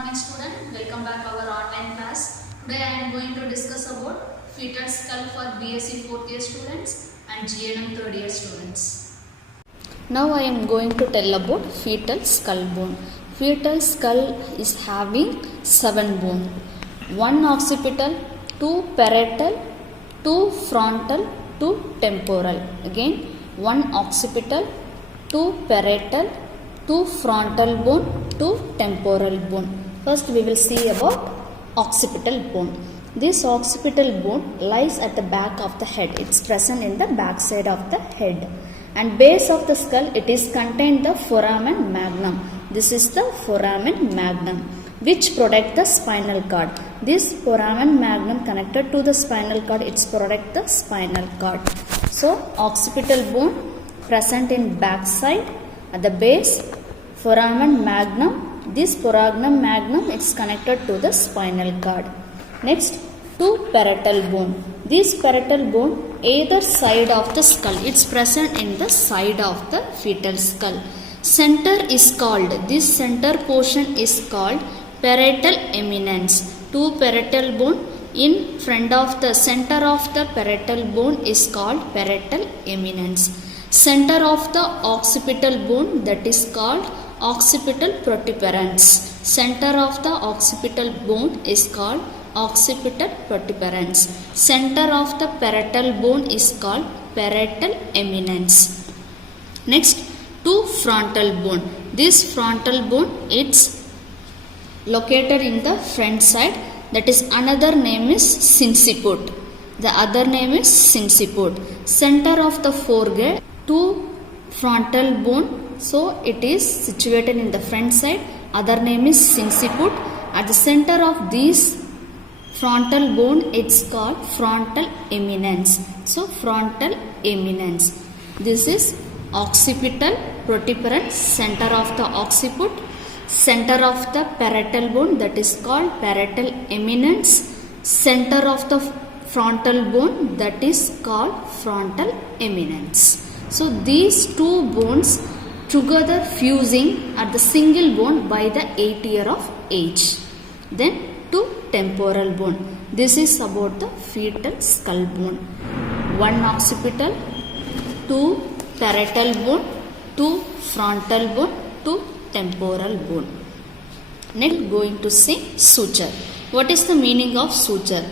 morning student, welcome back our online class. Today I am going to discuss about fetal skull for BSc 4th year students and GNM 3rd year students. Now I am going to tell about fetal skull bone. Fetal skull is having 7 bones. 1 occipital, 2 parietal, 2 frontal, 2 temporal. Again 1 occipital, 2 parietal, 2 frontal bone, 2 temporal bone. First we will see about occipital bone. This occipital bone lies at the back of the head. It's present in the back side of the head. And base of the skull, it is contained the foramen magnum. This is the foramen magnum which protect the spinal cord. This foramen magnum connected to the spinal cord, it's protect the spinal cord. So occipital bone present in back side at the base, foramen magnum. This foramen magnum is connected to the spinal cord. Next, 2 parietal bone. This parietal bone either side of the skull. It's present in the side of the fetal skull. Center is called, this center portion is called parietal eminence. 2 parietal bone in front of the center of the parietal bone is called parietal eminence. Center of the occipital bone, that is called occipital protuberance. Center of the occipital bone is called occipital protuberance. Center of the parietal bone is called parietal eminence. Next, 2 frontal bone. This frontal bone, it's located in the front side. That is another name is sinciput. The other name is sinciput. Center of the forehead, 2 frontal bone. So it is situated in the front side. Other name is sinciput. At the center of this frontal bone, it's called frontal eminence. So frontal eminence. This is occipital protuberance, center of the occiput. Center of the parietal bone, that is called parietal eminence. Center of the frontal bone, that is called frontal eminence. So these 2 bones together fusing at the single bone by the 8th year of age. Then 2 temporal bone. This is about the fetal skull bone. 1 occipital, 2 parietal bone, 2 frontal bone, 2 temporal bone. Next going to say suture. What is the meaning of suture?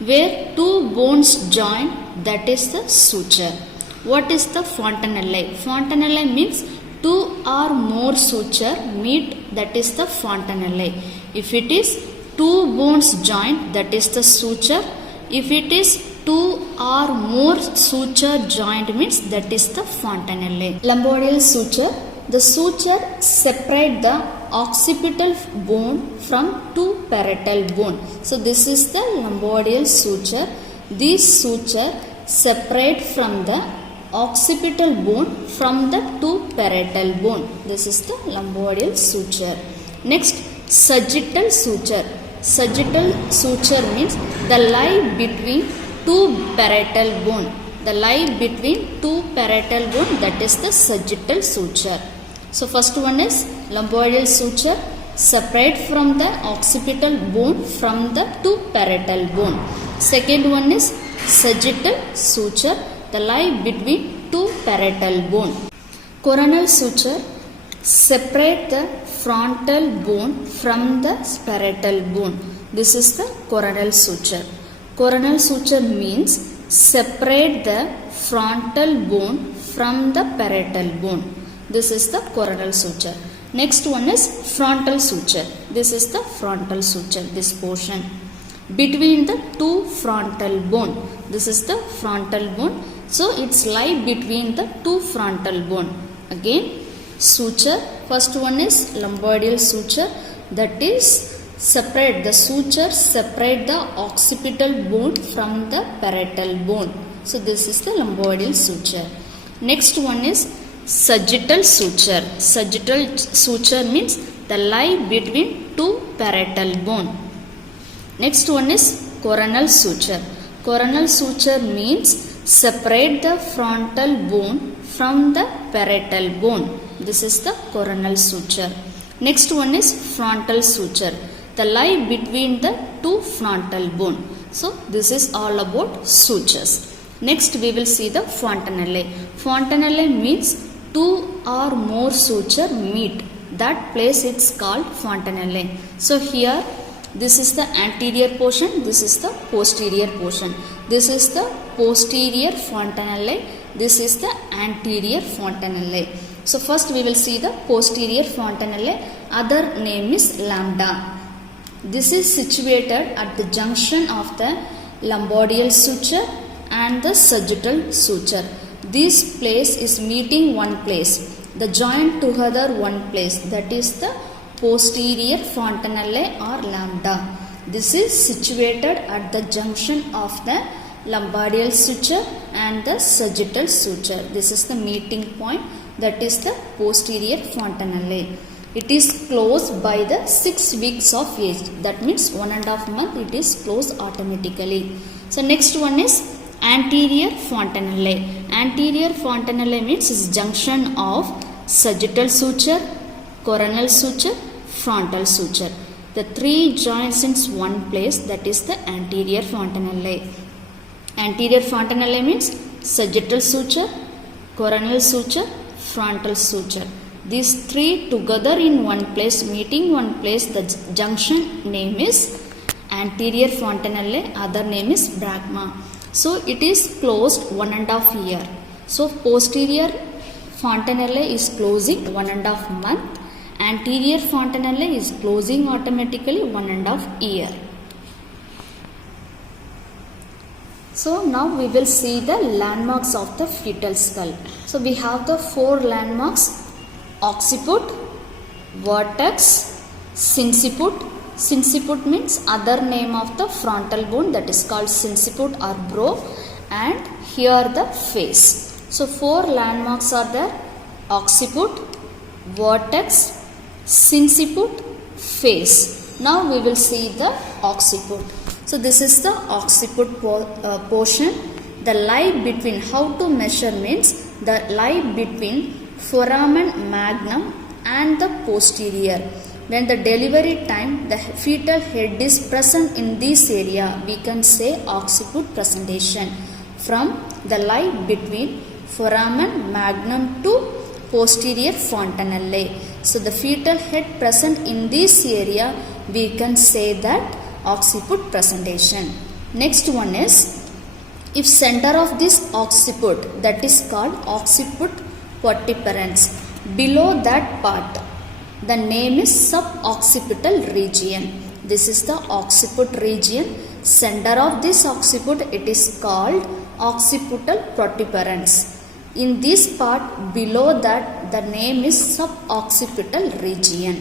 Where 2 bones join, that is the suture. What is the fontanelle? Fontanelle means 2 or more suture meet, that is the fontanelle. If it is 2 bones joined, that is the suture. If it is 2 or more suture joined means, that is the fontanelle. Lomboidal suture. The suture separate the occipital bone from 2 parietal bone. So this is the lomboidal suture. This suture separate from the occipital bone from the 2 parietal bone. This is the lomboidal suture. Next, sagittal suture. Sagittal suture means the lie between 2 parietal bone. The lie between 2 parietal bone, that is the sagittal suture. So first one is lomboidal suture, separate from the occipital bone from the 2 parietal bone. Second one is sagittal suture, the lie between 2 parietal bone. Coronal suture, separate the frontal bone from the parietal bone. This is the coronal suture. Coronal suture means separate the frontal bone from the parietal bone. This is the coronal suture. Next one is frontal suture. This is the frontal suture, this portion between the 2 frontal bone. This is the frontal bone. So it's lie between the 2 frontal bone. Again suture. First one is lomboidal suture, that is separate the suture, separate the occipital bone from the parietal bone. So this is the lomboidal suture. Next one is sagittal suture. Sagittal suture means the lie between 2 parietal bone. Next one is coronal suture. Coronal suture means separate the frontal bone from the parietal bone. This is the coronal suture. Next one is frontal suture. the lie between the two frontal bone. So this is all about sutures. Next we will see the fontanelle. Fontanelle means two or more suture meet. That place it's called fontanelle. So here this is the anterior portion, this is the posterior portion. This is the posterior fontanelle, this is the anterior fontanelle. So first we will see the posterior fontanelle, other name is lambda. This is situated at the junction of the lombardial suture and the sagittal suture. This place is meeting one place, the joint together one place, that is the posterior fontanelle or lambda. This is situated at the junction of the lombardial suture and the sagittal suture. This is the meeting point, that is the posterior fontanelle. It is closed by the 6 weeks of age. That means 1.5 months it is closed automatically. So next one is anterior fontanelle. Anterior fontanelle means is junction of sagittal suture, coronal suture, frontal suture. The 3 joints in one place, that is the anterior fontanelle. Anterior fontanelle means sagittal suture, coronal suture, frontal suture. These 3 together in one place, meeting one place, the junction name is anterior fontanelle, other name is brachma. So it is closed 1.5 year. So posterior fontanelle is closing 1.5 month. Anterior fontanelle is closing automatically 1.5 year. So now we will see the landmarks of the fetal skull. So we have the 4 landmarks: occiput, vertex, sinciput. Sinciput means other name of the frontal bone, that is called sinciput or brow, and here the face. So 4 landmarks are there: occiput, vertex, sinciput, face. Now we will see the occiput. So this is the occiput portion. The lie between, how to measure means the lie between foramen magnum and the posterior. When the delivery time the fetal head is present in this area, we can say occiput presentation. From the lie between foramen magnum to posterior fontanelle. So the fetal head present in this area, we can say that occiput presentation. Next one is, if center of this occiput, that is called occiput protuberans, below that part, the name is suboccipital region. This is the occiput region. Center of this occiput, it is called occipital protuberans. In this part below that, the name is suboccipital region.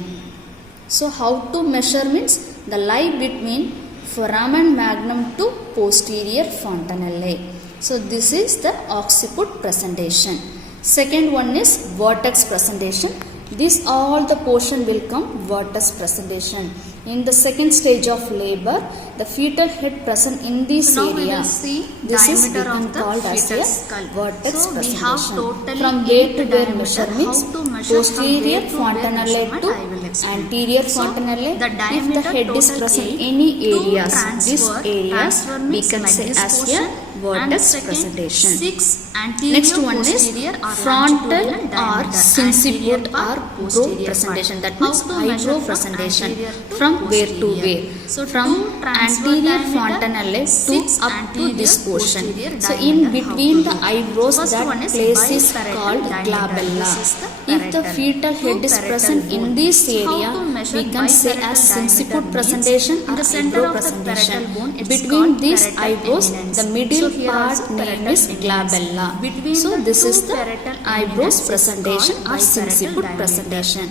So how to measure means the lie between foramen magnum to posterior fontanelle. So this is the occiput presentation. Second one is vertex presentation. This all the portion will come vertex presentation. In the second stage of labor, the fetal head present in this so now area. We will see This is diameter of the called as fetal a skull. vertex So we presentation. have totally From where 8 to where diameter. measure means How to measure posterior from where fontanelle measurement to I will explain. anterior So, fontanelle. the If the diameter head is total present 8, any to areas, this transfer areas we means can like say this as portion, a vertex and second, presentation. 6 anterior, Next one is posterior or frontal longitudinal or diameter. sinciput Anterior part, or brow posterior presentation. part. That How means to measure eyebrow from presentation. anterior to From where to posterior. where? So From to transfer anterior diameter, fontanelle to 6 up to anterior, this portion. posterior So diameter. in How between to the do? eyebrows, First that one is place is biparietal called diameter. glabella. This is the If the parietal. fetal head is Two present parietal in bone. this So how area, to measure we can say biparietal as diameter sinciput means presentation in or the center eyebrow of the presentation. parietal bone, it's Between called these parietal eyebrows, eminence. the middle So here part also name parietal is eminence. glabella. Between So the this two is the parietal eyebrows eminence is presentation called or biparietal sinciput diameter. presentation.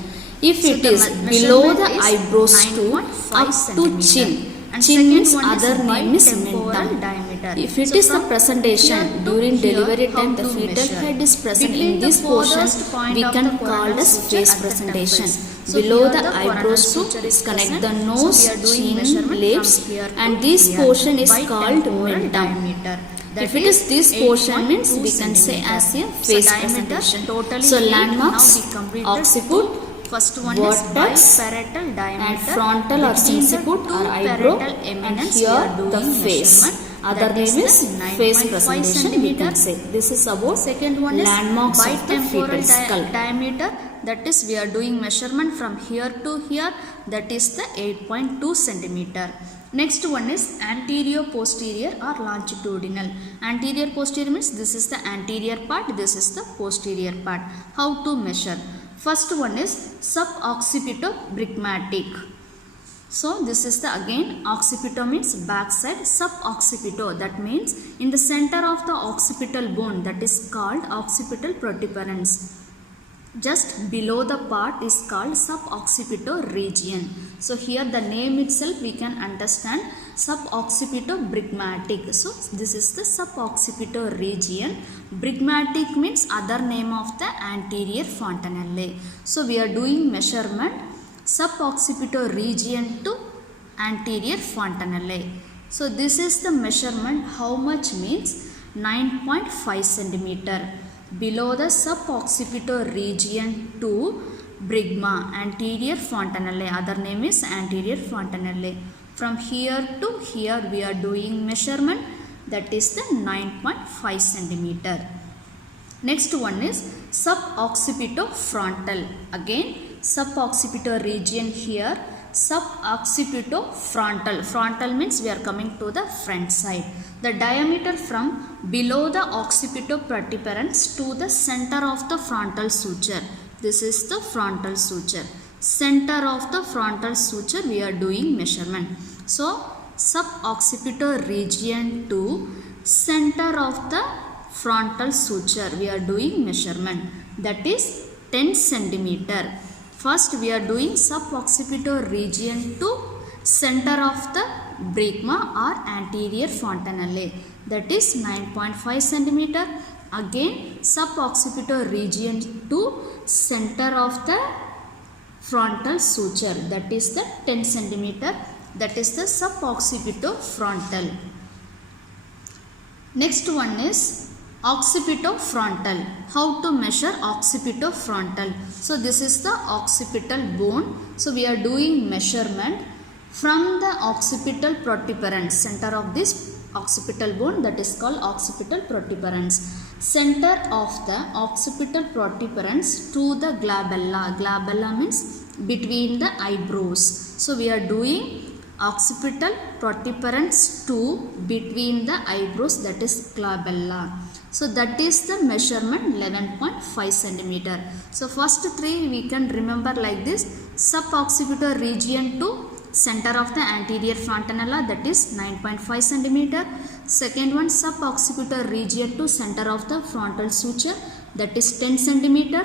If So it the is below measurement the is eyebrows to 9.5 up to chin. And Chin second means one is other name is bitemporal mentum. diameter. If it So is the from presentation here to during here, delivery how time, the to fetal measure? head is present Between in the this portion, furthest point we of can the call coronal as suture face at the presentation. temples. So Below here the the eyebrows coronal to suture is connect present. the So nose, we are doing chin, measurement lips, from here to and this here. portion is called Bitemporal mentum. diameter. That If it is this portion means we can say as a face diameter presentation. totally So 8. landmarks, Now we completed occiput, First one vertex is biparietal diameter and frontal or between the sinciput two or eyebrow, parietal and eminence here we are doing the face. measurement. Other That name is the face 9.5 presentation, we centimeter. can say. This is about Second one is landmarks of the bitemporal fetal skull. diameter, that is we are doing measurement from here to here, that is the 8.2 centimeter. Next one is anterior posterior or longitudinal. Anterior posterior means this is the anterior part, this is the posterior part. How to measure? First one is suboccipito-brachmatic. So this is the again occipito means back side, suboccipito that means in the center of the occipital bone, that is called occipital protuberance. Just below the part is called suboccipito region. So here the name itself we can understand suboccipito-brachmatic. So this is the suboccipito region. Brachmatic means other name of the anterior fontanelle. So we are doing measurement suboccipito region to anterior fontanelle. So this is the measurement. How much means 9.5 centimeter below the suboccipito region to brychma, anterior fontanelle. Other name is anterior fontanelle. From here to here we are doing measurement, that is the 9.5 centimeter. Next one is suboccipito-frontal. Again suboccipito region here, suboccipito-frontal. Frontal means we are coming to the front side. The diameter from below the occipito protuberance to the center of the frontal suture. This is the frontal suture. Center of the frontal suture we are doing measurement. So suboccipito region to center of the frontal suture we are doing measurement, that is 10 centimeter. First we are doing suboccipito region to center of the brychma or anterior fontanelle, that is 9.5 centimeter. Again suboccipito region to center of the frontal suture, that is the 10 centimeter. That is the suboccipito-frontal. Next one is occipito-frontal. How to measure occipito-frontal? So this is the occipital bone. So we are doing measurement from the occipital protuberance, center of this occipital bone, that is called occipital protuberance. Center of the occipital protuberance to the glabella. Glabella means between the eyebrows. So we are doing occipital protuberance to between the eyebrows, that is glabella. So that is the measurement 11.5 centimeter. So first three we can remember like this: suboccipito region to center of the anterior fontanella, that is 9.5 centimeter. Second one suboccipito region to center of the frontal suture, that is 10 centimeter.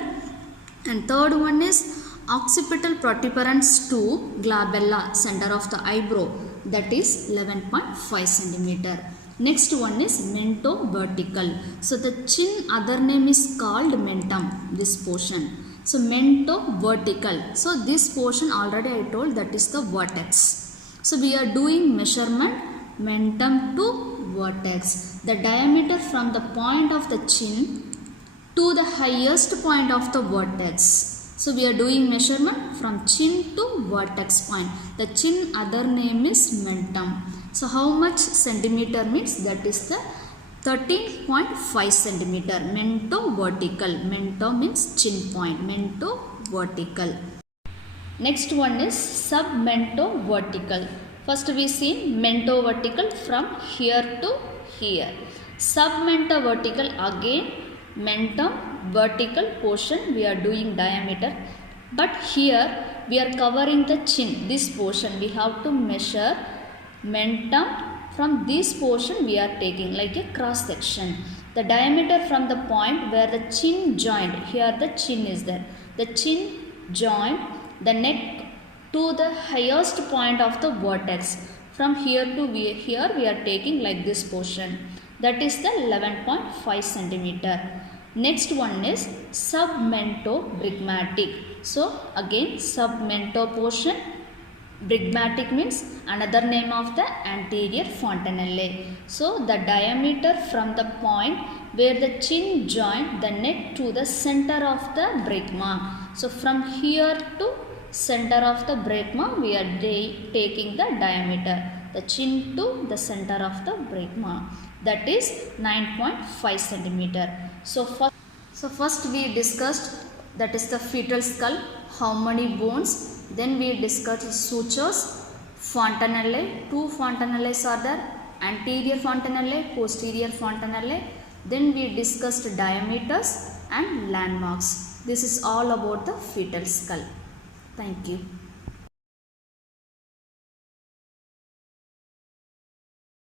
And third one is occipital protuberance to glabella, center of the eyebrow, that is 11.5 centimeter. Next one is mento-vertical. So the chin other name is called mentum, this portion. So mento-vertical. So this portion already I told, that is the vertex. So we are doing measurement mentum to vertex. The diameter from the point of the chin to the highest point of the vertex. So we are doing measurement from chin to vertex point. The chin other name is mentum. So how much centimeter means, that is the 13.5 centimeter. Mento-vertical. Mento means chin point. Mento-vertical. Next one is submento-vertical. First we see mento-vertical from here to here. Submento-vertical again mentum vertical portion we are doing diameter, but here we are covering the chin. This portion we have to measure mentum. From this portion we are taking like a cross section. The diameter from the point where the chin joint, here the chin is there, the chin joint the neck to the highest point of the vertex. From here to here we are taking like this portion, that is the 11.5 centimeter. Next one is submento-brachmatic. So again submento portion, brachmatic means another name of the anterior fontanelle. So the diameter from the point where the chin joint the neck to the center of the brychma. So from here to center of the brecma we are taking the diameter, the chin to the center of the brecma, that is 9.5 centimeter. So first we discussed, that is the fetal skull, how many bones. Then we discussed sutures, fontanelle, two fontanelles are there, anterior fontanelle, posterior fontanelle. Then we discussed diameters and landmarks. This is all about the fetal skull. Thank you.